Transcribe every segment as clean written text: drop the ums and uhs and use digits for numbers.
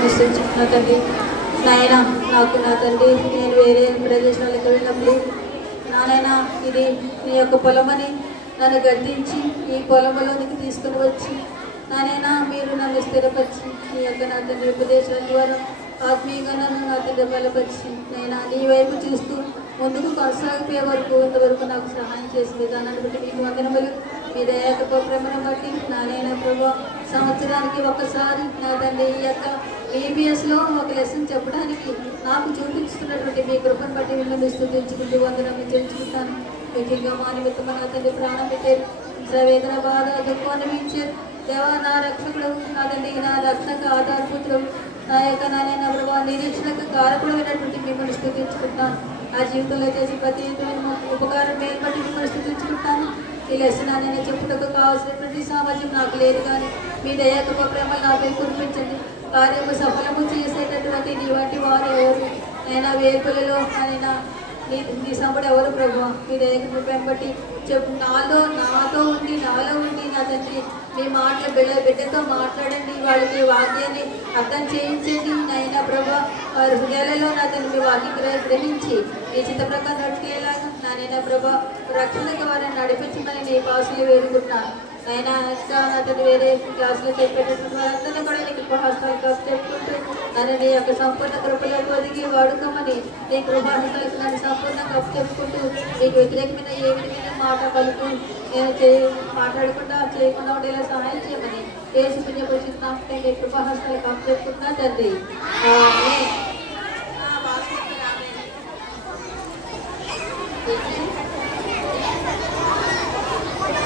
నా తండ్రి నాయన నాకు నా తండ్రి నేను వేరే ప్రదేశాలకు వెళ్ళినప్పుడు నానైనా ఇది నీ యొక్క పొలమని నన్ను గద్దించి ఈ పొలంలోనికి తీసుకుని వచ్చి నానైనా మీరు నన్ను స్థిరపరిచి నీ యొక్క నా తండ్రి ఉపదేశాల ద్వారా ఆత్మీయంగా నన్ను నా తండ్రి బలపరిచి నేను నీ వైపు చూస్తూ ముందుకు కొనసాగిపోయే వరకు ఇంతవరకు నాకు సహాయం చేసిన విధానాన్ని బట్టి మీకు వందనములు. మీ దయాకృప ప్రేమను బట్టి నానైనా ప్రభు సంవత్సరానికి ఒకసారి నా తండ్రి ఈ యొక్క EBSలో ఒక లెసన్ చెప్పడానికి నాకు చూపిస్తున్నటువంటి మీ కృపను బట్టి మిమ్మల్ని స్తుతించుకుంటూ వందనము చెల్లించుకుంటాను. ముఖ్యంగా మా నిమిత్తం నా తండ్రి ప్రాణం పెట్టారు, వేదన బాధ దుఃఖం అనిపించారు. దేవా నా రక్షకుడు నా తండ్రి నా రక్షణకు ఆధారపుత్రుడు నా యొక్క నాయన ప్రభావ నిరీక్షణకు కారకుడమైనటువంటి మిమ్మల్ని స్తుతించుకుంటాను. ఆ జీవితంలో చేసి ప్రతి ఉపకారం మేలు బట్టి మిమ్మల్ని స్తుతించుకుంటాను. ఈ లెసన్ నేను చెప్పుటకు కావాల్సినటువంటి సామర్థ్యం నాకు లేదు, కానీ మీ దయాకృప ప్రేమలు నాపై కురిపించండి. కార్యము సఫలము చేసేటటువంటి నీ వంటి వారు ఎవరు అయినా వేపులలో అయినా నీ సముడు ఎవరు ప్రభు? మీ దయాకృప ప్రేమ బట్టి చెప్పు నాతో ఉండి నాలో ఉండి నా తండ్రి మీ మాటలు బిడ్డతో మాట్లాడండి, వాళ్ళకి వాక్యాన్ని అర్థం చేయించండి నైనా ప్రభా. వారి హృదయాలలో నా తండ్రి మీ వాక్యం గ్రహించి నీ చిత్త ప్రకారం నడిచేలాగా నానైనా ప్రభా రక్షణకు వారిని నడిపించమని నీ పాసులు వేడుకుంటున్నాను. అయినా నా తండ్రి వేరే క్లాసులో చెప్పేటటువంటి వారందరినీ కూడా నీకు కృపాహస్తాలకు చెప్పుకుంటూ నన్ను నీ యొక్క సంపూర్ణ కృపలకు ఒదిగి వాడుకోమని నీ కృపాహస్తాలకు నన్ను సంపూర్ణంగా చెప్పుకుంటూ నీకు వ్యతిరేకమైన ఏ విధమైన మాట పలుకు నేను మాట్లాడకుండా చేయకుండా ఉండేలా సహాయం చేయమని యేసు పుణ్యపరిచిస్తున్నాం. నీ కృపాహస్తాలకు చెప్పుకుంటున్నా తండ్రి.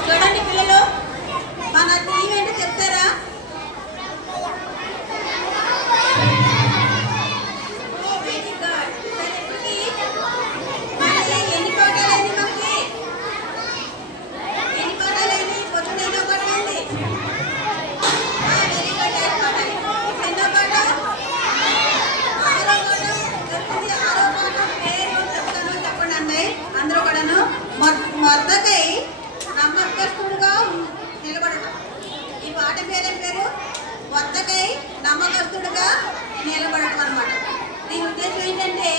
చూడండి పిల్లలు, మన టీం ఏంటో చెప్తారా? ఎన్ని పాఠాలైంది మనకి? ఎన్ని పాఠాలైంది? పొద్దున ఎన్నో పాఠమైంది? Very good. ఎన్నో పాఠం? 6వ పాఠం చెప్తుంది. 6వ పాఠం పేరు చెప్తాను, చెప్పండి అన్నయ్య అందరూ కూడాను. మొర్దకై నమ్మకస్తుడుగా నిలబడటం. ఈ పాట పేరేం పేరు? మొర్దకై నమ్మకస్తుడుగా నిలబడటం అనమాట. దీని ఉద్దేశం ఏంటంటే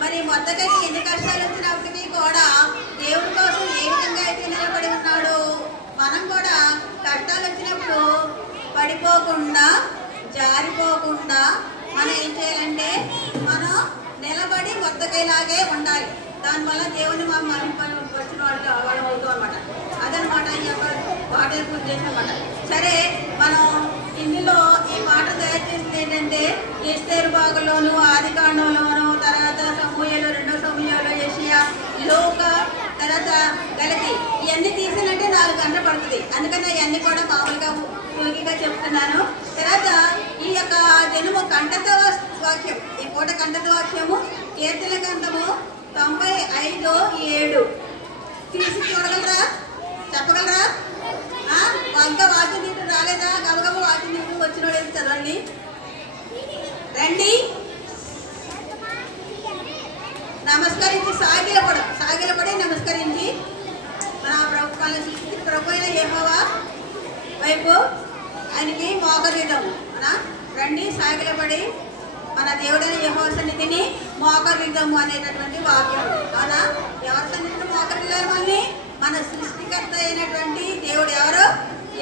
మరి మొర్దకైకి ఎన్ని కష్టాలు వచ్చినప్పటికీ కూడా దేవుడి కోసం ఏ విధంగా అయితే నిలబడి ఉన్నాడో మనం కూడా కష్టాలు వచ్చినప్పుడు పడిపోకుండా జారిపోకుండా మనం ఏం చేయాలంటే మనం నిలబడి మొర్దకైలాగే ఉండాలి. దానివల్ల దేవుని మనం మరింపరిచిన వాడు అవుతాం అనమాట. అదనమాట ఈ యొక్క పాట యొక్క ఉద్దేశం అనమాట. సరే, మనం ఇందులో ఈ పాట తయారు చేసింది ఏంటంటే ఎస్తేరు భాగంలోను, ఆదికాండంలోను, తర్వాత సమూయేలు, 2వ సమూయేలు, యెషయా, లోక, తర్వాత గలతీ ఇవన్నీ తీసినంటే 4 గంటలు పడుతుంది. అందుకని ఇవన్నీ కూడా మామూలుగా యోగిగా చెప్తున్నాను. తర్వాత ఈ యొక్క దినము కంఠత వాక్యం, ఈ పూట కంఠత వాక్యము కీర్తన గ్రంథము 95:7 తీసి చూడగలరా? చెప్పగలరా? ఇంకా వాక్యం నీరు రాలేదా? గబగబ వాక్యం నీరు వచ్చిన వాళ్ళు చదవండి. రండి. నమస్కరించి సాగిలపడి నమస్కరించి మన ప్రభు అయిన యెహోవా వైపు ఆయనకి మోకరిద్దాం. రండి, సాగిలపడి మన దేవుడైన యెహోవా సన్నిధిని మోకరిద్దాము అనేటటువంటి వాక్యం. అవునా? ఎవరి సన్నిధిని మోకరిల్లాలి? మళ్ళీ మన సృష్టికర్త అయినటువంటి దేవుడు ఎవరు?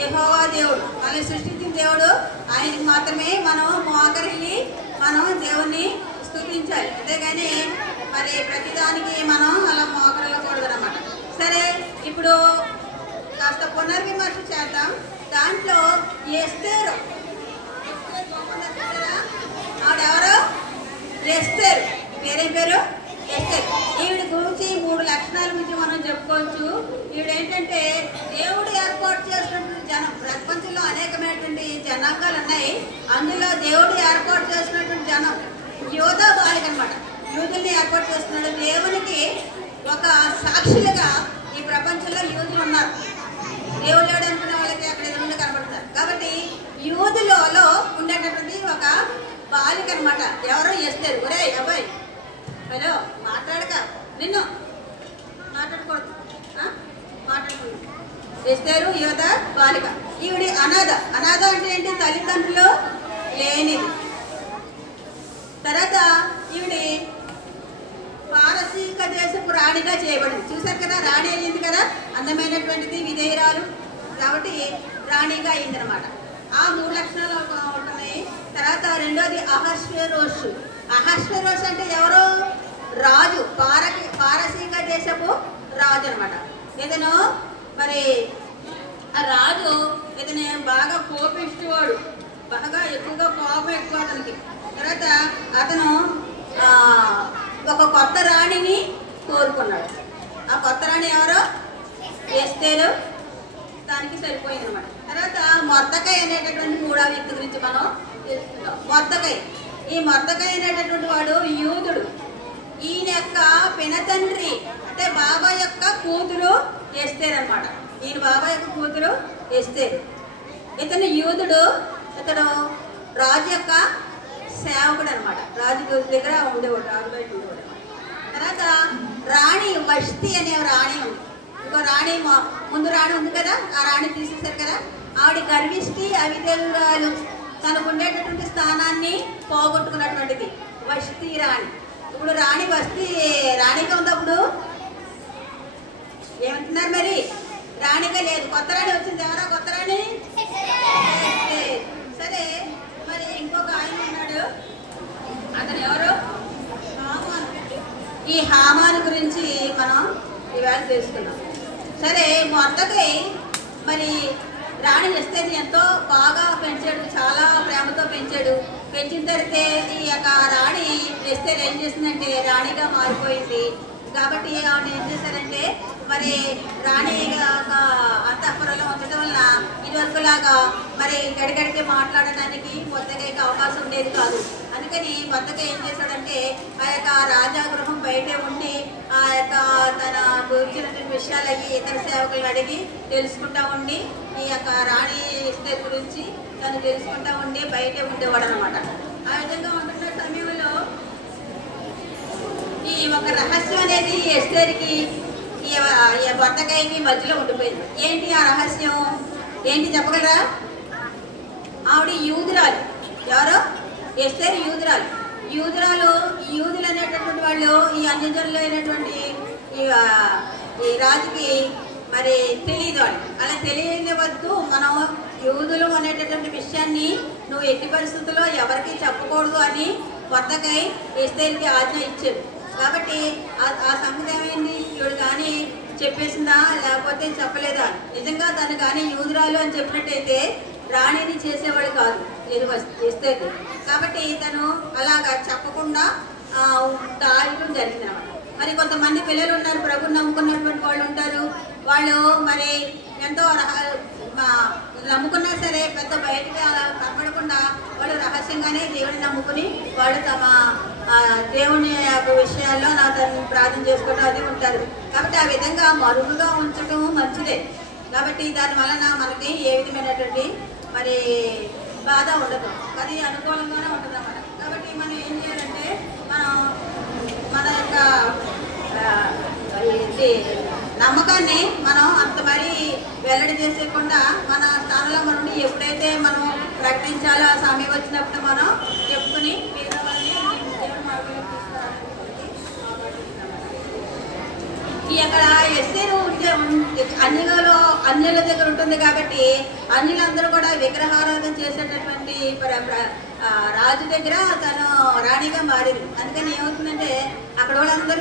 యెహోవా దేవుడు. మనల్ని సృష్టించిన దేవుడు. ఆయనకి మాత్రమే మనం మోకరిల్లి మనం దేవుణ్ణి స్తుతించాలి. అంతేగాని మరి ప్రతిదానికి మనం అలా మోకరిల్లకూడదు అన్నమాట. సరే, ఇప్పుడు కాస్త పునర్విమర్శ చేద్దాం. దాంట్లో ఎస్తేరు ఆవిడెవరు? ఎస్తేరు. పేరేం పేరు? ఎస్తేరు. ఈవిడ గురించి 3 లక్షణాల గురించి మనం చెప్పుకోవచ్చు. ఈవిడేంటంటే దేవుడు ఏర్పాటు చేసినటువంటి జనం. ప్రపంచంలో అనేకమైనటువంటి జనాంగాలు ఉన్నాయి. అందులో దేవుడు ఏర్పాటు చేసినటువంటి జనం యోధా బాలిక అనమాట. యూదుల్ని ఏర్పాటు చేస్తున్నాడు. దేవునికి ఒక సాక్షులుగా ఈ ప్రపంచంలో యూదులు ఉన్నారు. దేవుడు లేడు అనుకునే వాళ్ళకి అక్కడ ఎదురుగా కనబడతారు. కాబట్టి యూదులలో ఉండేటటువంటి ఒక బాలిక అనమాట. ఎవరో ఎస్తేరు. ఒరే అబ్బాయి, హలో, మాట్లాడక నిన్ను మాట్లాడకూడదు. ఎస్తేరు యోధా బాలిక. ఈవిడి అనాథ. అనాథ అంటే ఏంటి? తల్లిదండ్రులు లేనిది. దేశపు రాణిగా చేయబడింది. చూసారు కదా, రాణి అయ్యింది కదా, అందమైనటువంటిది, విధేయురాలు కాబట్టి రాణిగా అయిందనమాట. ఆ 3 లక్షణాలు ఉంటున్నాయి. తర్వాత రెండోది అహశ్వేరోష్. అహశ్వేరోష్ అంటే ఎవరు? రాజు, పారసీక దేశపు రాజు అనమాట. ఇతను మరి ఆ రాజు ఇతను బాగా కోపిష్టవాడు, బాగా ఎక్కువగా కోపం ఎక్కువ అతనికి. తర్వాత అతను ఒక కొత్త రాణిని కోరుకున్నాడు. ఆ కొత్త రాణి ఎవరో? ఎస్తేరు. దానికి సరిపోయింది అనమాట. తర్వాత మొర్దెకై అనేటటువంటి 3వ వ్యక్తి గురించి మనం తెలుసుకుందాం. మొర్దెకై. ఈ మొర్దెకై అనేటటువంటి వాడు యూదుడు. ఈయన యొక్క పినతండ్రి అంటే బాబా యొక్క కూతురు ఎస్తేరు అనమాట. ఈయన బాబా యొక్క కూతురు ఎస్తేరు. ఇతను యూదుడు, ఇతడు రాజు యొక్క సేవకుడు అనమాట. రాజు దగ్గర ఉండేవాడు, రాజు బయట ఉండేవాడు. తర్వాత రాణి వష్టి అనే రాణి ఉంది. ఇంకో రాణి ముందు రాణి ఉంది కదా, ఆ రాణి తీసేశారు కదా. ఆవిడ గర్విష్టి, అవిధేయురాలు, తనకు ఉండేటటువంటి స్థానాన్ని పోగొట్టుకున్నటువంటిది వష్టి రాణి. ఇప్పుడు రాణి వష్టి రాణిగా ఉన్నప్పుడు ఏమంటున్నారు మరి? రాణిగా లేదు, కొత్త రాణి వచ్చింది. ఎవరో కొత్త రాణి? సరే, మరి ఇంకొక ఆయన ఉన్నాడు, అతను ఎవరు? హామాను. ఈ హామాను గురించి మనం ఇవాళ తెలుసుకున్నాం. సరే, మొర్దెకై మరి రాణి ఎస్తేర్ని ఎంతో బాగా పెంచాడు, చాలా ప్రేమతో పెంచాడు. పెంచిన తర్వాత ఈ యొక్క రాణి ఎస్తేర్ ఏం చేసిందంటే రాణిగా మారిపోయింది. కాబట్టి ఆవిడ ఏం చేశారంటే మరి రాణిగా అంతఃపురంలో ఉండటం వల్ల ఇదివరకులాగా మరి గడిగడికి మాట్లాడటానికి మొర్దెకైకి అవకాశం ఉండేది కాదు. అందుకని మొర్దెకై ఏం చేశాడంటే ఆ యొక్క రాజాగృహం బయటే ఉండి ఆ యొక్క తన గురించినటువంటి విషయాలకి ఇతర సేవకులను అడిగి తెలుసుకుంటా ఉండి ఈ యొక్క రాణి ఎస్తేర్ గురించి తను తెలుసుకుంటా ఉండి బయటే ఉండేవాడు అనమాట. ఆ విధంగా ఉంటున్న సమయంలో ఈ ఒక రహస్యం అనేది ఎస్తేర్కి ఈ మొర్దెకైకి మధ్యలో ఉండిపోయింది. ఏంటి ఆ రహస్యం? ఏంటి చెప్పగలరా? ఆవిడ యూదురాలు. ఎవరో? ఎస్తేర్ యూదురాలు. యూదులు అనేటటువంటి వాళ్ళు ఈ అన్యజనులు అయినటువంటి ఈ రాజుకి మరి తెలియదు. వాళ్ళు అలా తెలియవద్దు, మనం యూదులు అనేటటువంటి విషయాన్ని నువ్వు ఎట్టి పరిస్థితుల్లో ఎవరికి చెప్పకూడదు అని మొర్దెకై ఎస్తేర్కి ఆజ్ఞ ఇచ్చాడు. కాబట్టి ఆ సంగతి ఏమైంది? ఈవిడ కానీ చెప్పేసిందా లేకపోతే చెప్పలేదా? నిజంగా తను కానీ యూదురాలు అని చెప్పినట్టయితే రాణిని చేసేవాడు కాదు ఎస్తేర్. కాబట్టి తను అలాగా చెప్పకుండా దాయడం జరిగింది అన్నమాట. మరి కొంతమంది పిల్లలు ఉన్నారు, ప్రభుని నమ్ముకున్నటువంటి వాళ్ళు ఉంటారు. వాళ్ళు మరి ఎంతో నమ్ముకున్నా సరే పెద్ద బయటకి అలా కనపడకుండా వాళ్ళు రహస్యంగానే దేవుడిని నమ్ముకుని వాళ్ళు తమ దేవుని యొక్క విషయాల్లో నా తను ప్రార్థన చేసుకోవడం అది ఉంటారు. కాబట్టి ఆ విధంగా మరుగుగా ఉంచడం మంచిదే. కాబట్టి దాని వలన మనకి ఏ విధమైనటువంటి మరి బాధ ఉండదు, అది అనుకూలంగానే ఉంటుంది అన్నమాట. కాబట్టి మనం ఏం చేయాలంటే మన యొక్క నమ్మకాన్ని మనం అంత మరి వెల్లడి చేసేయకుండా మన స్థానంలో మనం ఎప్పుడైతే మనం ప్రకటించాలో ఆ సమయం వచ్చినప్పుడు మనం చెప్పుకుని మీద వాళ్ళని దేవుడి మార్గంలో ఈ అక్కడ ఎస్తేరు అన్యుల దగ్గర ఉంటుంది. కాబట్టి అన్యులందరూ కూడా విగ్రహారాధన చేసేటటువంటి రాజు దగ్గర తను రాణిగా మారింది. అందుకని ఏమవుతుందంటే అక్కడ వాళ్ళందరూ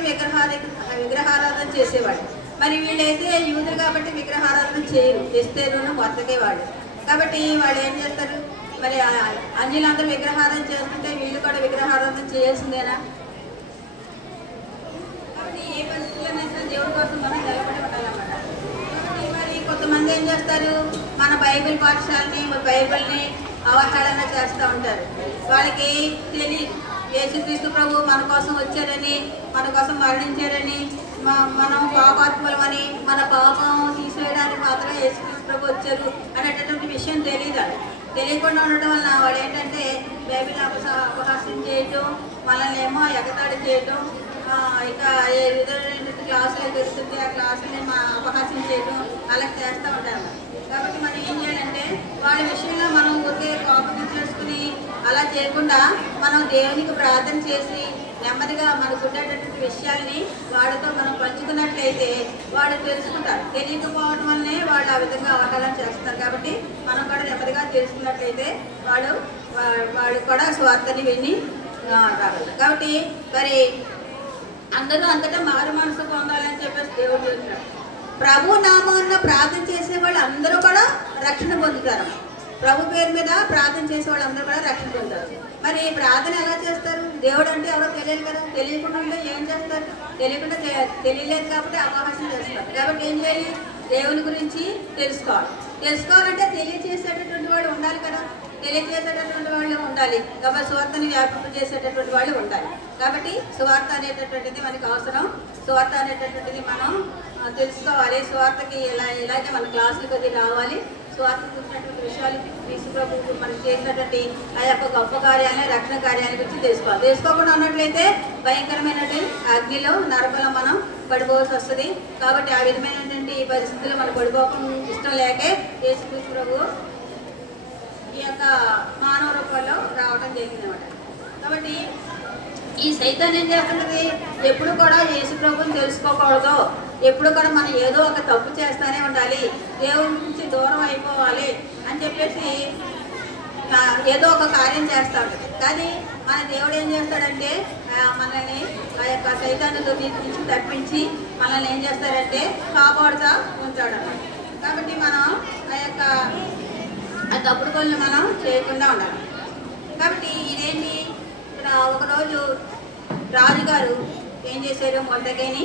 విగ్రహారాధన చేసేవాడు. మరి వీళ్ళైతే యూదులు కాబట్టి విగ్రహారాధన చేయరు, ఎస్తేరును మొర్దెకై వాళ్ళు. కాబట్టి వాళ్ళు ఏం చేస్తారు? మరి అన్యులందరూ విగ్రహారాధన చేస్తుంటే వీళ్ళు కూడా విగ్రహారాధన చేయాల్సిందేనా? కాబట్టి ఏ పరిస్థితుల్లో దేవుడి కోసం మనం నిలబడి ఉండాలన్నమాట. మరి కొంతమంది ఏం చేస్తారు? మన బైబిల్ పాఠశాలని బైబిల్ని అవహేళన చేస్తూ ఉంటారు. వాళ్ళకి తెలియదు యేసుక్రీస్తు ప్రభు మన కోసం వచ్చారని, మన కోసం మరణించారని, మనం పాపాత్ములమని, మన పాపం తీసివేయడానికి మాత్రం యేసుక్రీస్తు ప్రభు వచ్చారు అనేటటువంటి విషయం తెలియకుండా ఉండటం వలన వాళ్ళు ఏంటంటే బైబిల్ అపహాస్యం చేయటం, మనల్ని ఏమో ఎగతాళి చేయటం, ఇక ఏ విధమైన క్లాసులు దొరుకుతుంది ఆ క్లాసులని అపహాస్యం చేయటం అలా చేస్తూ ఉంటారు. కాబట్టి మనం ఏం చేయాలంటే వాళ్ళ విషయంలో మనం ఊరికే కోపం చేసుకుని అలా చేయకుండా మనం దేవునికి ప్రార్థన చేసి నెమ్మదిగా మనకు ఉండేటటువంటి విషయాల్ని వాడితో మనం పంచుకున్నట్లయితే వాడు తెలుసుకుంటారు. తెలియకపోవడం వల్లనే వాళ్ళు ఆ విధంగా అవహేళన చేస్తారు. కాబట్టి మనం కూడా నెమ్మదిగా తెలుసుకున్నట్లయితే వాడు కూడా స్వార్థని విని రాగలరు. కాబట్టి మరి అందరూ అంతటా మారు మనసు పొందాలని చెప్పేసి దేవుడు చెప్తాడు. ప్రభు నామాన్న ప్రార్థన చేసే వాళ్ళు అందరూ కూడా రక్షణ పొందుతారు. ప్రభు పేరు మీద ప్రార్థన చేసే వాళ్ళు అందరూ కూడా రక్షణ పొందుతారు. మరి ప్రార్థన ఎలా చేస్తారు? దేవుడు అంటే ఎవరో తెలియదు కదా. తెలియకుండా ఏం చేస్తారు? తెలియలేదు కాబట్టి అపహాస్యం చేస్తారు. కాబట్టి ఏం చేయాలి? దేవుని గురించి తెలుసుకోవాలంటే తెలియచేసేటటువంటి వాడు ఉండాలి కదా. తెలియజేసేటటువంటి వాళ్ళు ఉండాలి. కాబట్టి సువార్తని వ్యాపింప చేసేటటువంటి వాళ్ళు ఉండాలి. కాబట్టి సువార్త అనేటటువంటిది మనకు అవసరం. సువార్త అనేటటువంటిది మనం తెలుసుకోవాలి. సువార్తకి ఇలాగే మన క్లాసులకు అది రావాలి. సువార్త చూసినటువంటి విషయాలు తీసుకు మనకి చేసినటువంటి ఆ యొక్క గొప్ప కార్యాలని రక్షణ కార్యాల గురించి తెలుసుకోవాలి. తెలుసుకోకుండా ఉన్నట్లయితే భయంకరమైనటువంటి అగ్నిలో నరకంలో మనం పడిపోవాల్సి వస్తుంది. కాబట్టి ఆ విధమైనటువంటి పరిస్థితుల్లో మనం పడిపోకుండా ఇష్టం లేకే యేసుక్రీస్తు ప్రభువు ఈ యొక్క మానవ రూపంలో రావడం జరిగింది అన్నమాట. కాబట్టి ఈ సైతాన్ ఏం చేస్తున్నది? ఎప్పుడు కూడా యేసు ప్రభువుని తెలుసుకోకూడదు. ఎప్పుడు కూడా మనం ఏదో ఒక తప్పు చేస్తూనే ఉండాలి, దేవుడి నుంచి దూరం అయిపోవాలి అని చెప్పేసి ఏదో ఒక కార్యం చేస్తూ ఉంటుంది. కానీ మన దేవుడు ఏం చేస్తాడంటే మనల్ని ఆ యొక్క సైతానుల నుంచి తప్పించి మనల్ని ఏం చేస్తాడంటే కాపాడుతూ ఉంటాడు అన్నమాట. కాబట్టి మనం ఆ తప్పుడు పనులు మనం చేయకుండా ఉండాలి. కాబట్టి ఇదేంటి, ఇక్కడ ఒకరోజు రాజుగారు ఏం చేశారు? మొర్దెకైని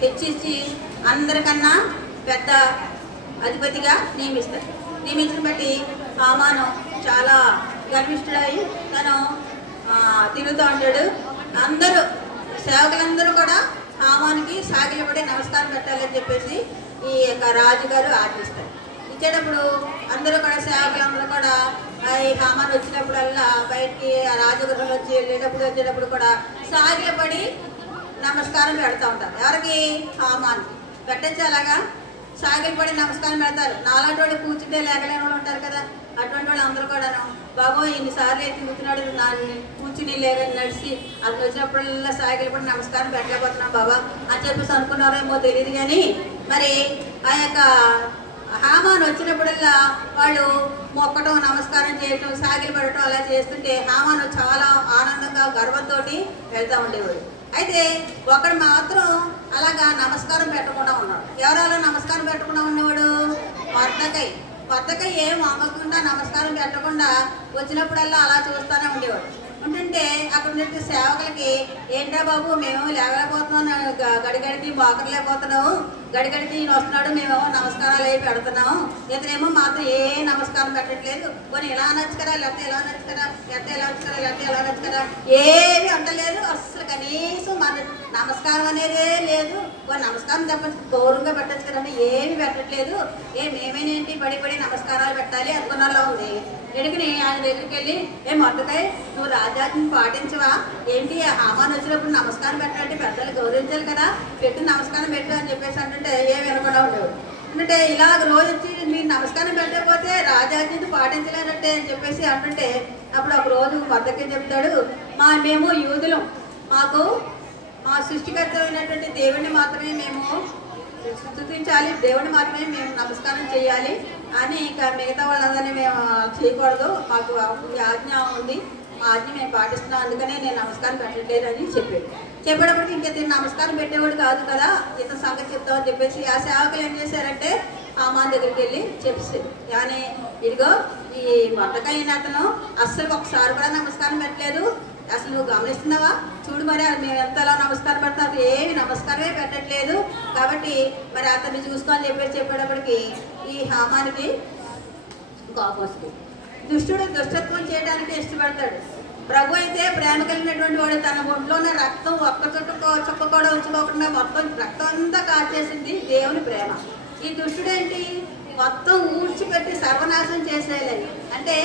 హెచ్చించి అందరికన్నా పెద్ద అధిపతిగా నియమిస్తారు. నియమించిన బట్టి హామాను చాలా గర్విష్ఠుడై తను తిరుగుతూ ఉంటాడు. అందరూ సేవకులందరూ కూడా హామానికి సాగిలపడి నమస్కారం పెట్టాలని చెప్పేసి ఈ యొక్క రాజుగారు ఆజ్ఞిస్తారు. ఇచ్చేటప్పుడు అందరూ కూడా సేవకులందరూ కూడా ఈ హామాన్ వచ్చినప్పుడల్లా బయటికి ఆ రాజగృహంలో వచ్చి వచ్చేటప్పుడు కూడా సాగిలపడి నమస్కారం పెడతా ఉంటారు. ఎవరికి? హామాన్కి. పెట్టచ్చు అలాగా సాగిలపడి నమస్కారం పెడతారు. నాలాంటి వాళ్ళు కూర్చుంటే లేకలేని వాళ్ళు ఉంటారు కదా, అటువంటి వాళ్ళు అందరూ కూడాను బాబోయ్ ఇన్నిసార్లు అయితే కూర్చున్నాడు, కూర్చుని నడిచి అతను వచ్చినప్పుడల్లా సాగిలపడి నమస్కారం పెట్టలేకపోతున్నాం బాబా అని చెప్పేసి అనుకున్నారేమో తెలియదు. కానీ మరి ఆ యొక్క హామాన్ వచ్చినప్పుడల్లా వాళ్ళు మొక్కటం, నమస్కారం చేయటం, సాగిలు పడటం అలా చేస్తుంటే హామాను చాలా ఆనందంగా గర్వంతో వెళ్తూ ఉండేవాడు. అయితే ఒకడు మాత్రం అలాగా నమస్కారం పెట్టకుండా ఉన్నాడు. ఎవరు అలా నమస్కారం పెట్టకుండా ఉన్నవాడు? మొర్దెకై ఏం అమ్మకుండా నమస్కారం పెట్టకుండా వచ్చినప్పుడల్లా అలా చూస్తూనే ఉండేవాడు. ఉంటుంటే అక్కడ ఉండే సేవకులకి ఏంటా బాబు మేము లేవలేకపోతున్నాం, గడిగడికి మోకరలేకపోతున్నాము, గడిగడికి ఈయన వస్తున్నాడు, మేమేమో నమస్కారాలు అవి పెడుతున్నాము, ఇతనేమో మాత్రం ఏ నమస్కారం పెట్టట్లేదు, కొన్ని ఇలా అనొచ్చు కదా, లేకపోతే ఇలా అనొచ్చు కదా, లేకపోతే ఎలా వచ్చు కదా, లేకపోతే ఎలా అనొచ్చు కదా, ఏమీ అంటలేదు. అసలు కనీసం మన నమస్కారం అనేదే లేదు. కొన్ని నమస్కారం తప్పచ్చు, గౌరవంగా పెట్టచ్చు కదండి, ఏమి పెట్టట్లేదు. మేమేనేంటి పడి నమస్కారాలు పెట్టాలి అనుకున్నలా ఉంది. ఎడుకుని ఆయన దగ్గరికి వెళ్ళి మొర్దెకై నువ్వు రాజాజ్ఞని పాటించవా ఏంటి? హామాన్ వచ్చినప్పుడు నమస్కారం పెట్టాలంటే పెద్దలు గౌరవించాలి కదా, పెట్టు నమస్కారం పెట్టు అని చెప్పేసి అంటుంటే ఏం వినకుండా ఉండేవాడు. అంటే ఇలా రోజు వచ్చి మీరు నమస్కారం పెట్టకపోతే రాజాజ్ఞని పాటించలేనట్టే అని చెప్పేసి అంటుంటే అప్పుడు ఒక రోజు మొర్దెకై చెప్తాడు, మేము యూదులం, మాకు మా సృష్టికర్త అయినటువంటి దేవుడిని మాత్రమే మేము స్తుతించాలి, దేవుడిని మాత్రమే మేము నమస్కారం చేయాలి అని, ఇక మిగతా వాళ్ళందరినీ మేము చేయకూడదు, మాకు ఈ ఆజ్ఞ ఉంది, మా ఆజ్ఞ మేము పాటిస్తున్నాం, అందుకనే నేను నమస్కారం పెట్టట్లేదు అని చెప్పేటప్పటికి ఇంకా దీన్ని నమస్కారం పెట్టేవాడు కాదు కదా, ఇతను సంగతి చెప్తామని చెప్పేసి ఆ సేవకులు ఏం చేశారంటే హామాన్ దగ్గరికి వెళ్ళి చెప్పేసారు. కానీ ఇదిగో ఈ మొర్దెకై అతను అస్సలు ఒకసారి కూడా నమస్కారం పెట్టలేదు, అసలు నువ్వు గమనిస్తున్నావా, చూడు మరి మేము ఎంతలా నమస్కారం పెడతాం, ఏమి నమస్కారమే పెట్టట్లేదు, కాబట్టి మరి అతన్ని చూసుకోని చెప్పేటప్పటికి ఈ హామానికి కోపం వస్తుంది. దుష్టుడు దుష్టత్వం చేయడానికి ఇష్టపడతాడు. ప్రభు అయితే ప్రేమ కలిగినటువంటి వాడు, తన ఒంట్లో ఉన్న రక్తం ఒక్క చుక్క కూడా ఉంచుకోకుండా మొత్తం రక్తం అంతా కాచేసింది దేవుని ప్రేమ. ఈ దుష్టుడేంటి, మొత్తం ఊడ్చిపెట్టి సర్వనాశనం చేసేయాలి. అంటే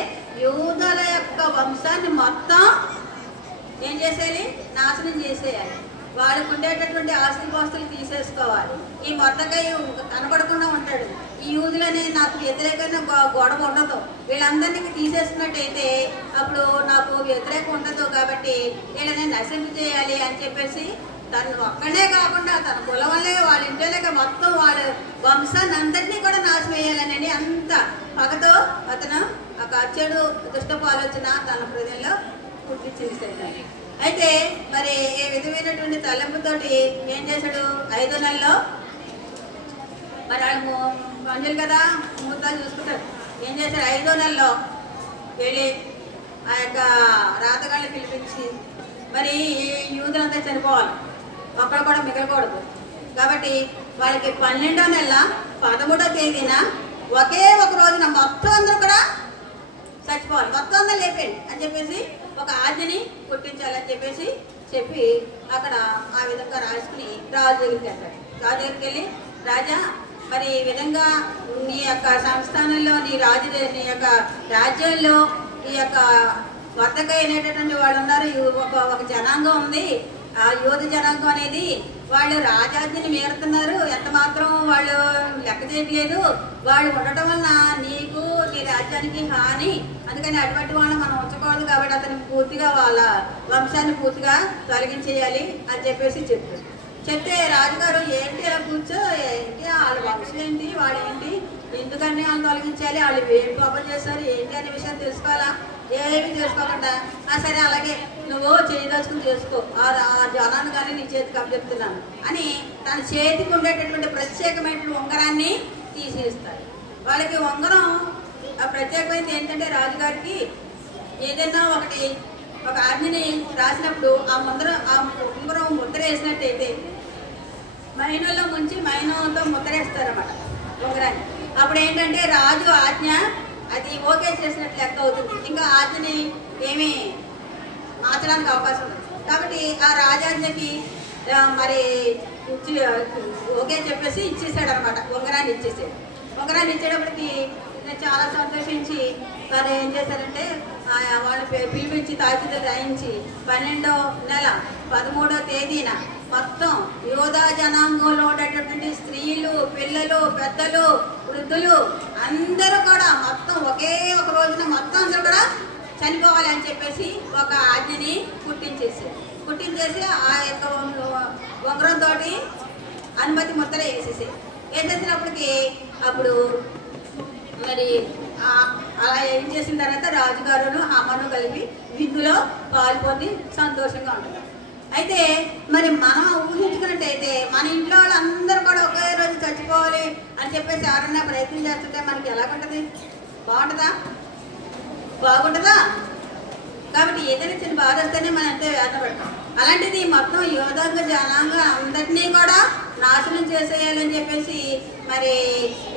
యూదుల యొక్క వంశాన్ని మొత్తం ఏం చేసేయాలి? నాశనం చేసేయాలి. వాళ్ళకు ఉండేటటువంటి ఆస్తి పాస్తులు తీసేసుకోవాలి. ఈ మొర్దెకై కనబడకుండా ఉంటాడు, ఈ యూదులనే నాకు వ్యతిరేకంగా గొడవ ఉండదు, వీళ్ళందరినీ తీసేస్తున్నట్టయితే అప్పుడు నాకు వ్యతిరేకం ఉండదు, కాబట్టి వీళ్ళని నశింపు చేయాలి అని చెప్పేసి తను ఒక్కడే కాకుండా తన కులం వల్లే వాళ్ళ ఇంట్లోనే మొత్తం వాళ్ళ వంశాన్ని అందరినీ కూడా నాశనం వేయాలని అంత పగతో అతను ఒక చెడు దుష్టపు ఆలోచన తన హృదయంలో పుట్టించింది. అయితే మరి ఏ విధమైనటువంటి తలంపుతోటి ఏం చేశాడు, 5వ నెలలో మరి వాళ్ళు మంజులు కదా ముద్దాలు చూసుకుంటారు. ఏం చేశారు, 5వ నెలలో వెళ్ళి ఆ యొక్క రాతగాళ్ళని పిలిపించి మరి యూదులంతా చనిపోవాలి, ఒక్కడు కూడా మిగలకూడదు, కాబట్టి వాళ్ళకి 12వ నెల 13వ తేదీన ఒకే ఒక రోజున మొత్తం అందరూ కూడా చచ్చిపోవాలి, మొత్తం అందరూ లేపేయండి అని చెప్పేసి ఒక ఆజ్ఞని పుట్టించాలని చెప్పేసి చెప్పి అక్కడ ఆ విధంగా రాసుకుని రాజు దగ్గరికి వెళ్తాడు. రాజు దగ్గరికి వెళ్ళి, రాజా మరి ఈ విధంగా నీ యొక్క సంస్థానంలో నీ యొక్క రాజ్యంలో ఈ యొక్క వర్తకై అనేటటువంటి వాళ్ళు ఉన్నారు, ఒక జనాంగం ఉంది, ఆ యోధ జనాంగం అనేది వాళ్ళు రాజాజ్ఞని మేరుతున్నారు, ఎంత మాత్రం వాళ్ళు లెక్క చేయట్లేదు, వాళ్ళు ఉండటం వలన నీకు నీ రాజ్యానికి హాని, అందుకని అటువంటి వాళ్ళని మనం ఉంచకూడదు, కాబట్టి అతను పూర్తిగా వాళ్ళ వంశాన్ని పూర్తిగా తొలగించేయాలి అని చెప్పేసి చెప్తే రాజుగారు ఏంటి అలా కూర్చో, ఏంటి వాళ్ళ వంశం ఏంటి, వాళ్ళు ఏంటి, ఎందుకని వాళ్ళని తొలగించాలి, వాళ్ళు ఏం పాపం చేస్తారు ఏంటి అనే విషయం తెలుసుకోవాలా, ఏమి చేసుకోకుండా సరే అలాగే నువ్వు చేయదలుచుకుని చేసుకో, ఆ జనాన్ని కానీ నీ చేతికి అప్పచెప్తున్నాను అని తన చేతికి ఉండేటటువంటి ప్రత్యేకమైన ఉంగరాన్ని తీసేస్తారు. వాళ్ళకి ఉంగరం ఆ ప్రత్యేకమైనది ఏంటంటే రాజుగారికి ఏదైనా ఒక ఆజ్ఞని రాసినప్పుడు ఆ ఉంగరం ముద్ర వేసినట్టయితే మైనంలో ముంచి మైనంతో ముద్రేస్తారన్నమాట ఉంగరాన్ని. అప్పుడు ఏంటంటే రాజు ఆజ్ఞ అది ఓకే చేసినట్లు లెక్క అవుతుంది, ఇంకా ఆజ్ఞని ఏమీ మార్చడానికి అవకాశం ఉంది. కాబట్టి ఆ రాజాజ్ఞకి మరి ఓకే చెప్పేసి ఇచ్చేసాడు అనమాట, ఉంగరాన్ని ఇచ్చేసాడు. ఉంగరాన్ని ఇచ్చేటప్పటికి చాలా సంతోషించి వారు ఏం చేశారంటే వాళ్ళు పిలిపించి తాకీదు రాయించి 12వ నెల 13వ తేదీన మొత్తం యోధా జనాంగంలో ఉండేటటువంటి స్త్రీలు, పిల్లలు, పెద్దలు, వృద్ధులు అందరూ కూడా మొత్తం ఒకే ఒక రోజున మొత్తం అందరూ కూడా చనిపోవాలి అని చెప్పేసి ఒక ఆజ్ఞని పుట్టించేసి ఆ యొక్క ఉంగరంతో అనుమతి ముద్ర వేసేసినప్పటికీ అప్పుడు మరి అలా ఏం చేసిన తర్వాత రాజుగారును అమ్మను కలిపి విందులో పాల్పొంది సంతోషంగా ఉంటారు. అయితే మరి మనం ఊహించుకున్నట్టయితే మన ఇంట్లో వాళ్ళందరూ కూడా ఒకే రోజు చచ్చిపోవాలి అని చెప్పేసి ఎవరన్నా ప్రయత్నం చేస్తుంటే మనకి ఎలాగుంటుంది, బాగుంటుందా? కాబట్టి ఏదైనా చిన్న బాధ వస్తేనే మనం ఎంతో వేదన పడతాం. అలాంటిది మొత్తం యోధాంగ జనాంగ అందరినీ కూడా నాశనం చేసేయాలని చెప్పేసి మరి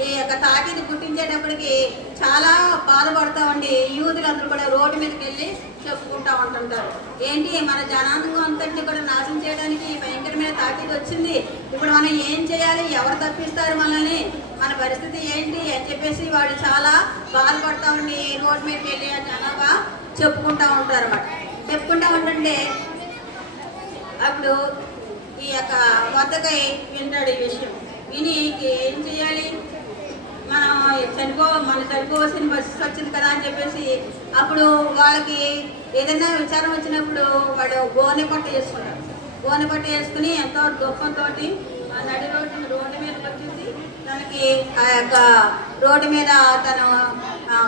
ఈ యొక్క తాకీదు పుట్టించేటప్పటికి చాలా బాధపడతామండి. యూదులందరూ కూడా రోడ్డు మీదకి వెళ్ళి చెప్పుకుంటూ ఉంటుంటారు, ఏంటి మన జనాంగం అంతటిని కూడా నాశనం చేయడానికి భయంకరమైన తాకీదు వచ్చింది, ఇప్పుడు మనం ఏం చేయాలి, ఎవరు తప్పిస్తారు మనల్ని, మన పరిస్థితి ఏంటి అని చెప్పేసి వాళ్ళు చాలా బాధపడతామండి. రోడ్డు మీదకి వెళ్ళి ఆ జనాభా చెప్పుకుంటూ ఉంటారు అన్నమాట. చెప్పుకుంటూ ఉంటుంటే అప్పుడు ఈ యొక్క వద్దకై వింటాడు ఈ విషయం. విని ఏం చేయాలి, మన చనిపోవలసిన పరిస్థితి వచ్చింది కదా అని చెప్పేసి అప్పుడు వాళ్ళకి ఏదైనా విచారం వచ్చినప్పుడు వాళ్ళు గోనె పట్టు వేసుకుంటారు. గోనె పట్టు వేసుకుని ఎంతో దుఃఖంతో నడి రోడ్డు మీదకి వచ్చేసి తనకి ఆ యొక్క రోడ్డు మీద తను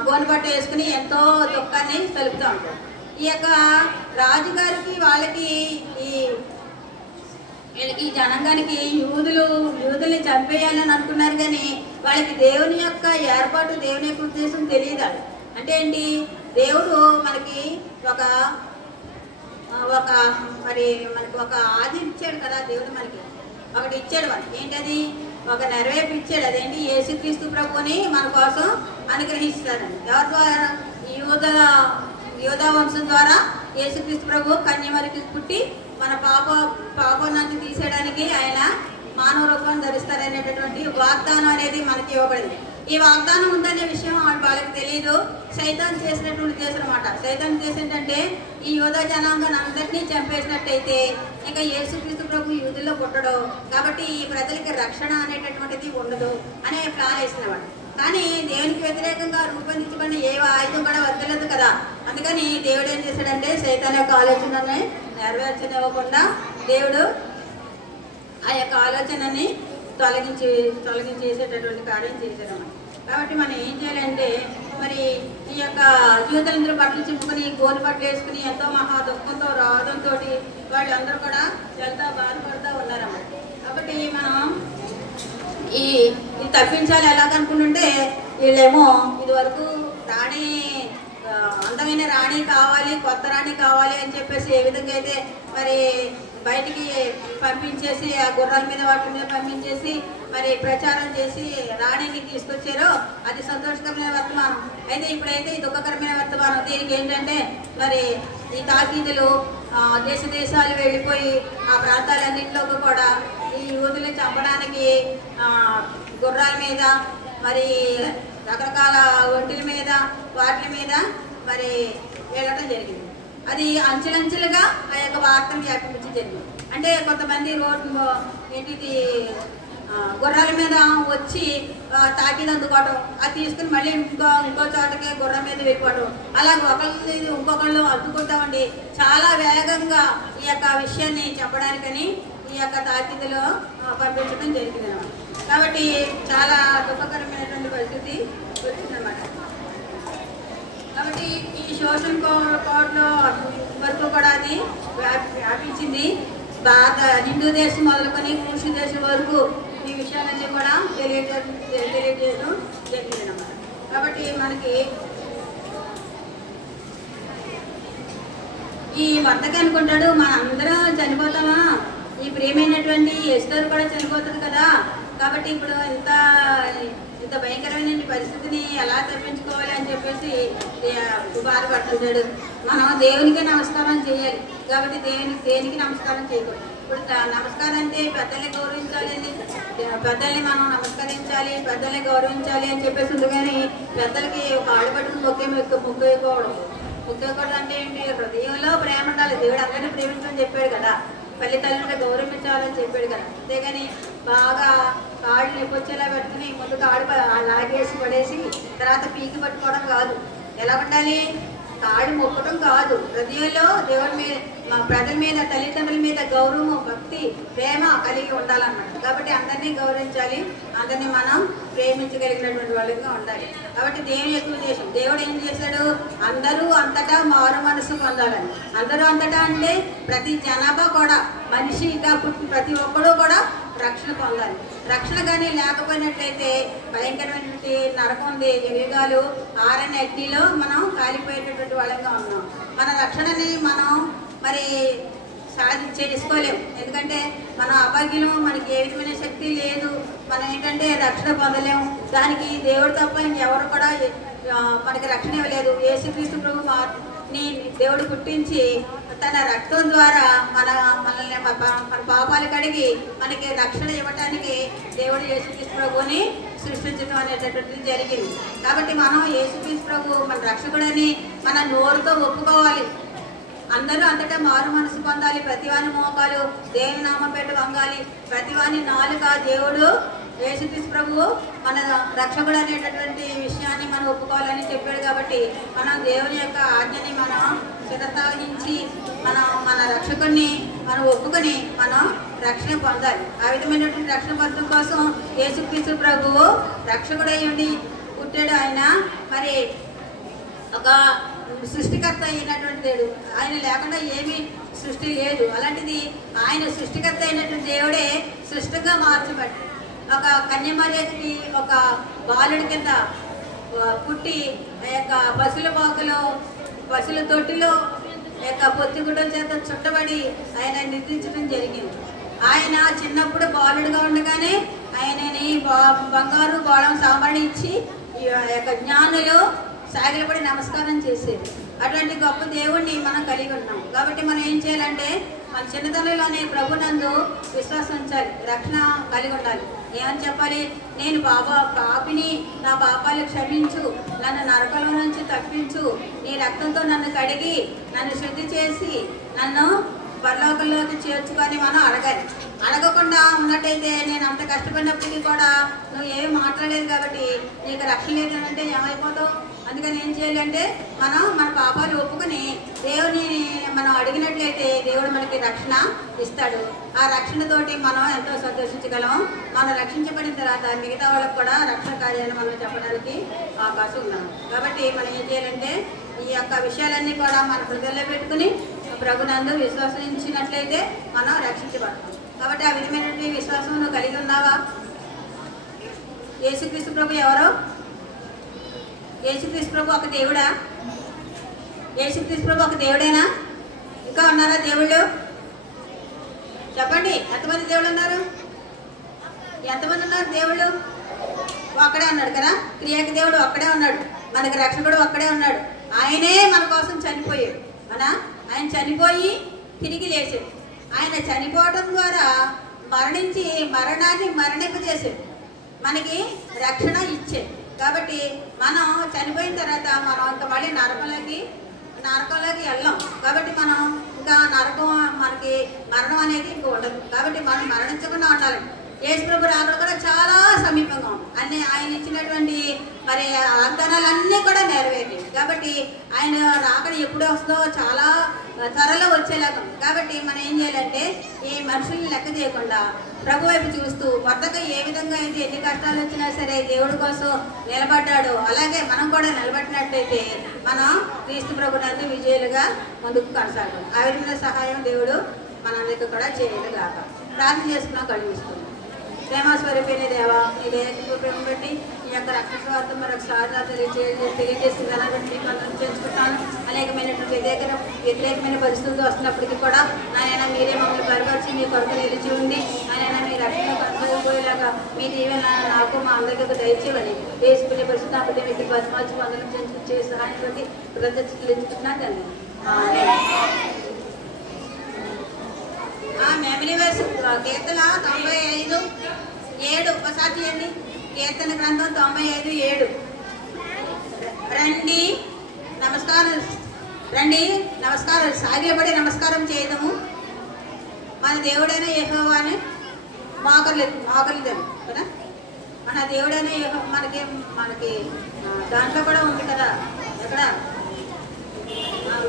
గోనె పట్టు వేసుకుని ఎంతో దుఃఖాన్ని తెలుపుతూ ఉంటాడు. ఈ యొక్క రాజుగారికి వాళ్ళకి ఈ జనాంగానికి యూదుల్ని చంపేయాలని అనుకున్నారు, కానీ వాళ్ళకి దేవుని యొక్క ఏర్పాటు, దేవుని యొక్క ఉద్దేశం తెలియదు. అంటే ఏంటి, దేవుడు మనకి ఒక ఆది ఇచ్చాడు కదా, దేవుడు మనకి ఒకటి ఇచ్చాడు. మనకి ఏంటది, ఒక నెరవేర్పు ఇచ్చాడు. అదేంటి, యేసుక్రీస్తు ప్రభుని మన కోసం అనుగ్రహిస్తారండి. ఎవరి ద్వారా? యోధా వంశం ద్వారా యేసుక్రీస్తు ప్రభు కన్యమరికి పుట్టి మన పాపాన్ని తీసేయడానికి ఆయన మానవ రూపాన్ని ధరిస్తారనేటటువంటి వాగ్దానం అనేది మనకి ఇవ్వబడింది. ఈ వాగ్దానం ఉందనే విషయం వాళ్ళకి తెలియదు. సైతాన్ చేసినటువంటి ఉద్దేశం అనమాట. సైతాన్ ఉద్దేశం ఏంటంటే ఈ యోధా జనాంగాన్ని అందరినీ చంపేసినట్టయితే ఇంకా యేసుక్రీస్తు ప్రభు యూదుల్లో పుట్టడు, కాబట్టి ఈ ప్రజలకి రక్షణ అనేటటువంటిది ఉండదు అనే ప్లాన్ వేసినవాడు. కానీ దేవునికి వ్యతిరేకంగా రూపొందించబడిన ఏ ఆయుధం కూడా వర్గలేదు కదా. అందుకని దేవుడు ఏం చేశాడంటే సైతాన్ యొక్క ఆలోచనని నెరవేర్చనివ్వకుండా దేవుడు ఆ యొక్క ఆలోచనని తొలగించేసేటటువంటి కార్యం చేశారన్నమాట. కాబట్టి మనం ఏం చేయాలంటే మరి ఈ యొక్క యూదులందరూ బట్టలు చింపుకొని గోరు బట్టలు వేసుకుని ఎంతో మహా దుఃఖంతో రావడంతో వాళ్ళందరూ కూడా ఎంతో బాధపడుతూ ఉన్నారన్నమాట. కాబట్టి మనం ఈ తప్పించాలి ఎలాగనుకుంటుంటే వీళ్ళేమో ఇదివరకు రాణి అందమైన రాణి కావాలి, కొత్త రాణి కావాలి అని చెప్పేసి ఏ విధంగా అయితే మరి బయటికి పంపించేసి ఆ గుర్రాల మీద వాటి మీద పంపించేసి మరి ప్రచారం చేసి రాణిని తీసుకొచ్చారో అది సంతోషకరమైన వర్తమానం. అయితే ఇప్పుడైతే ఈ దుఃఖకరమైన వర్తమానం. దీనికి ఏంటంటే మరి ఈ తాకీదులు దేశ దేశాలు వెళ్ళిపోయి ఆ ప్రాంతాలన్నింటిలోకి కూడా ఈ యూదులు చంపడానికి గుర్రాల మీద మరి రకరకాల ఒంటిల మీద వాటి మీద మరి వెళ్ళడం జరిగింది. అది అంచెలంచెలుగా ఆ యొక్క వార్తను వ్యాపించి జరిగింది. అంటే కొంతమంది రోడ్డు ఏంటిది గుర్రాల మీద వచ్చి తాకిది అందుకోవడం, అది తీసుకుని మళ్ళీ ఇంకో చోటకి గుర్రం మీద వెళ్ళిపోవడం, అలాగే ఒకళ్ళని ఇంకొకళ్ళు అడ్డుకుంటామండి. చాలా వేగంగా ఈ యొక్క విషయాన్ని చెప్పడానికని ఈ యొక్క తాకిదిలో పంపించడం జరిగింది అన్నమాట. కాబట్టి చాలా దుఃఖకరమైనటువంటి పరిస్థితి వచ్చిందన్నమాట. కాబట్టి ఈ సోషల్ కోడ్లో వరకు కూడా అది వ్యాపించింది. హిందూ దేశం మొదలుకొని కృషి దేశం వరకు ఈ విషయాలన్నీ కూడా తెలియజేయడం జరిగిందన్నమాట. కాబట్టి మనకి ఈ వర్తకి అనుకుంటాడు మన అందరం చనిపోతామా, ఈ ప్రియమైనటువంటి ఎస్తరు కూడా చనిపోతుంది కదా, కాబట్టి ఇప్పుడు ఇంత భయంకరమైన పరిస్థితిని ఎలా తప్పించుకోవాలి అని చెప్పేసి బాధపడుతుంటాడు. మనం దేవునికే నమస్కారం చేయాలి, కాబట్టి దేనికి నమస్కారం చేయకూడదు. ఇప్పుడు నమస్కారం అంటే పెద్దల్ని గౌరవించాలి అండి, పెద్దల్ని మనం నమస్కరించాలి, పెద్దల్ని గౌరవించాలి అని చెప్పేసి ఉంది. కానీ పెద్దలకి ఒక ఆడబట్టుకు ముఖ్యకూడదు అంటే ఏంటి, హృదయంలో ప్రేమ ఉండాలి. దేవుడు అందరినీ ప్రేమించమని చెప్పాడు కదా, తల్లిదండ్రులు గౌరవించాలని చెప్పాడు కదా. అంతేగాని బాగా కాళ్ళు నొప్పొచ్చేలా పెట్టుకుని ముందు కాడు లాగేసి పడేసి తర్వాత పీకి పట్టుకోవడం కాదు. ఎలా ఉండాలి, కాళ్ళు మొక్కడం కాదు, హృదయంలో దేవుడి మీద ప్రజల మీద తల్లిదండ్రుల మీద గౌరవం, భక్తి, ప్రేమ కలిగి ఉండాలన్నమాట. కాబట్టి అందరినీ గౌరవించాలి, అందరినీ మనం ప్రేమించగలిగినటువంటి వాళ్ళుగా ఉండాలి. కాబట్టి దేవుని యొక్క ఉద్దేశం, దేవుడు ఏం చేశాడు, అందరూ అంతటా మారు మనసు పొందాలని. అందరూ అంతటా అంటే ప్రతి జనాభా కూడా, మనిషిగా పుట్టి ప్రతి ఒక్కరూ కూడా రక్షణ పొందాలి. రక్షణ కానీ లేకపోయినట్లయితే భయంకరమైనటువంటి నరకం ఉంది. యుగాలు ఆరని అగ్నిలో మనం కాలిపోయేటటువంటి వాళ్ళంగా ఉన్నాం. మన రక్షణని మనం మరి చేసుకోలేము, ఎందుకంటే మన అభాగ్యం, మనకి ఏ విధమైన శక్తి లేదు, మనం ఏంటంటే రక్షణ పొందలేము. దానికి దేవుడు తప్ప ఇంకెవరు కూడా మనకి రక్షణ ఇవ్వలేదు. యేసుక్రీస్తు ప్రభు దేవుడు పుట్టించి తన రక్తం ద్వారా మనల్ని మన పాపాలు కడిగి మనకి రక్షణ ఇవ్వటానికి దేవుడు యేసుక్రీస్తు ప్రభుని సృష్టించడం అనేటటువంటిది జరిగింది. కాబట్టి మనం యేసుక్రీస్తు ప్రభు మన రక్షకుడని మన నోరుతో ఒప్పుకోవాలి. అందరూ అంతటా మారు మనసు పొందాలి. ప్రతివాని మోకాలు దేవుని నామపేట వంగాలి, ప్రతివాని నాలుక దేవుడు యేసుక్రీస్తు ప్రభు మన రక్షకుడు అనేటటువంటి విషయాన్ని మనం ఒప్పుకోవాలని చెప్పాడు. కాబట్టి మనం దేవుని యొక్క ఆజ్ఞని మనం శిరసావహించి మన రక్షకుడిని మనం ఒప్పుకొని మనం రక్షణ పొందాలి. ఆ విధమైనటువంటి రక్షణ పొందడం కోసం యేసుక్రీస్తు ప్రభువు రక్షకుడై ఉండి పుట్టాడు. ఆయన మరి ఒక సృష్టికర్త అయినటువంటి దేవుడు, ఆయన లేకుండా ఏమీ సృష్టి లేదు. అలాంటిది ఆయన సృష్టికర్త అయినటువంటి దేవుడే సృష్టిగా మార్చబడి ఒక కన్యమర్యకి ఒక బాలుడి కింద పుట్టి ఆ యొక్క పశువుల తొట్టిలో యొక్క పొత్తిగుడ్డల చేత చుట్టబడి ఆయన నిర్దించడం జరిగింది. ఆయన చిన్నప్పుడు బాలుడిగా ఉండగానే ఆయనని బంగారు గోళం సాంబ్రాణి ఇచ్చి ఈ యొక్క జ్ఞానులు సాగిలపడి నమస్కారం చేసేది. అటువంటి గొప్ప దేవుణ్ణి మనం కలిగి ఉన్నాం. కాబట్టి మనం ఏం చేయాలంటే మన చిన్నతనంలోనే ప్రభునందు విశ్వాసం ఉంచాలి, రక్షణ కలిగి ఉండాలి. ఏమని చెప్పాలి? నేను పాపిని, నా పాపాలు క్షమించు, నన్ను నరకంలో నుంచి తప్పించు, నీ రక్తంతో నన్ను కడిగి నన్ను శుద్ధి చేసి నన్ను పరలోకంలోకి చేర్చుకొని మనం అడగాలి. అడగకుండా ఉన్నట్టయితే నేను అంత కష్టపడినప్పటికీ కూడా నువ్వు ఏమి మాట్లాడలేదు కాబట్టి నీకు రక్షణ లేదంటే ఏమైపోతావు? అందుకని ఏం చేయాలంటే మనం మన పాపాలు ఒప్పుకొని దేవుని మనం అడిగినట్లయితే దేవుడు మనకి రక్షణ ఇస్తాడు. ఆ రక్షణతోటి మనం ఎంతో సంతోషించగలం. మనం రక్షించబడిన తర్వాత మిగతా వాళ్ళకు కూడా రక్షణ కార్యాన్ని మనం చెప్పడానికి అవకాశం ఉన్నాం. కాబట్టి మనం ఏం చేయాలంటే ఈ యొక్క విషయాలన్నీ కూడా మన హృదయంలో పెట్టుకుని ప్రభునందు విశ్వసించినట్లయితే మనం రక్షించబడతాం. కాబట్టి ఆ విధమైనటువంటి విశ్వాసం నువ్వు కలిగి ఉన్నావా? యేసుక్రీస్తు ప్రభు ఎవరో? యేసుక్రీస్తు ప్రభు ఒక దేవుడా? యేసుక్రీస్తు ప్రభు ఒక దేవుడేనా? ఇంకా ఉన్నారా దేవుళ్ళు? చెప్పండి, ఎంతమంది దేవుళ్ళు ఉన్నారు? ఎంతమంది ఉన్నారు దేవుళ్ళు? ఒక్కడే ఉన్నాడు కదా. క్రియాకి దేవుడు ఒక్కడే ఉన్నాడు, మనకి రక్షకుడు ఒక్కడే ఉన్నాడు. ఆయనే మన కోసం చనిపోయాడు. ఆయన చనిపోయి తిరిగి లేచాడు. ఆయన చనిపోవడం ద్వారా మరణించి మరణాన్ని మరణింపజేసాడు, మనకి రక్షణ ఇచ్చాడు. కాబట్టి మనం చనిపోయిన తర్వాత మనం ఇంకా మళ్ళీ నరకంలోకి వెళ్ళాం. కాబట్టి మనం ఇంకా నరకం మనకి మరణం అనేది ఇంకా ఉండదు. కాబట్టి మనం మరణించకుండా ఉండాలి. యేసు ప్రభు రాకడ కూడా చాలా సమీపంగా ఉంది. అన్ని ఆయన ఇచ్చినటువంటి మరి వాగ్దానాలన్నీ కూడా నెరవేరాయి. కాబట్టి ఆయన రాకడ ఎప్పుడు వస్తుందో చాలా త్వరలో వచ్చేలాగా. కాబట్టి మనం ఏం చేయాలంటే ఈ మనుషుల్ని లెక్క చేయకుండా ప్రభు వైపు చూస్తూ వద్దకు ఏ విధంగా అయితే ఎన్ని కష్టాలు వచ్చినా సరే దేవుడి కోసం నిలబడ్డాడు, అలాగే మనం కూడా నిలబడినట్టయితే మనం క్రీస్తు ప్రభునందు విజయులుగా ముందుకు కొనసాగాలి. ఆ విధమైన సహాయం దేవుడు మనందరికీ కూడా చేయలేగాక. ప్రార్థన చేసుకున్నాం, కలుగిస్తున్నాం. ప్రేమస్వరూపిణి దేవా, నీ ప్రేమ బట్టి ఈ యొక్క రక్షణ స్వార్థ మరొకసారి తెలియజేసిన దాన్ని బట్టి మనం చేసుకుంటాను. అనేకమైనటువంటి వ్యతిరేకమైన పరిస్థితులు వస్తున్నప్పటికీ కూడా నాయన మీరే మమ్మల్ని బలపరిచి మీ కొరకు నిలిచి ఉంది. నాయన మీ రక్షణ కొనసాగిపోయేలాగా మీ దీవెన నాకు మా అందరికీ దయచేయమని వేసుకునే పరిస్థితి అప్పటి మీకు బతిమాల్చి వందలు చేసే సహాయం బట్టి ప్రదర్శించుకుంటున్నాను తండ్రి. మెమరీ వర్స్ కీర్తన 95:7 ఒకసారి చేయండి. కీర్తన గ్రంథం 95:7. రండి నమస్కారం సాగిలపడి నమస్కారం చేయదము, మన దేవుడైన యెహోవాని మోకరిల్లుదాము కదా. మన దేవుడైన యెహోవా మనకి దాంట్లో కూడా ఉంది కదా. ఎక్కడ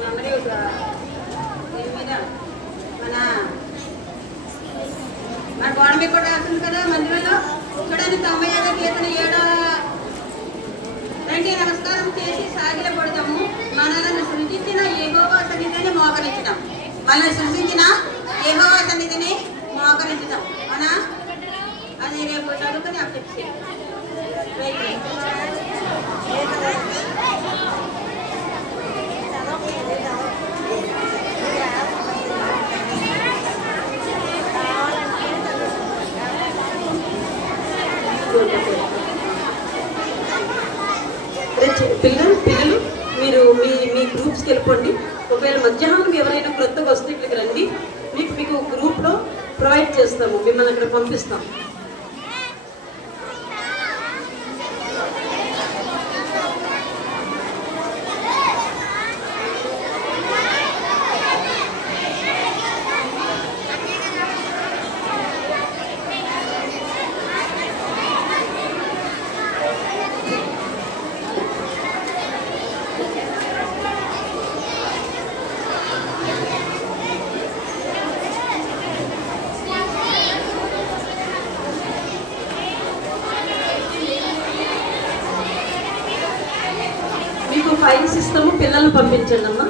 మెమరీ మీద మన గోడ మీద కూడా రాస్తుంది కదా మందిరంలో. చూడండి 95వ కీర్తన 7. రండి నమస్కారం చేసి సాగిల పడతాము, మనల్ని సృజించిన యెహోవా సన్నిధిని మోకరించుదాం. మనల్ని సృజించిన యెహోవా సన్నిధిని మోకరించుదాం. అది రేపు చదువుకొని అప్డేట్ పిల్లలు మీరు మీ గ్రూప్స్కి వెళ్ళిపోండి. ఒకవేళ మధ్యాహ్నం ఎవరైనా క్రొత్తగా వస్తే ఇక్కడికి రండి, మీకు గ్రూప్లో ప్రొవైడ్ చేస్తాము, మిమ్మల్ని అక్కడ పంపిస్తాం. ఫైల్స్ ఇస్తాము, పిల్లల్ని పంపించండి అమ్మా.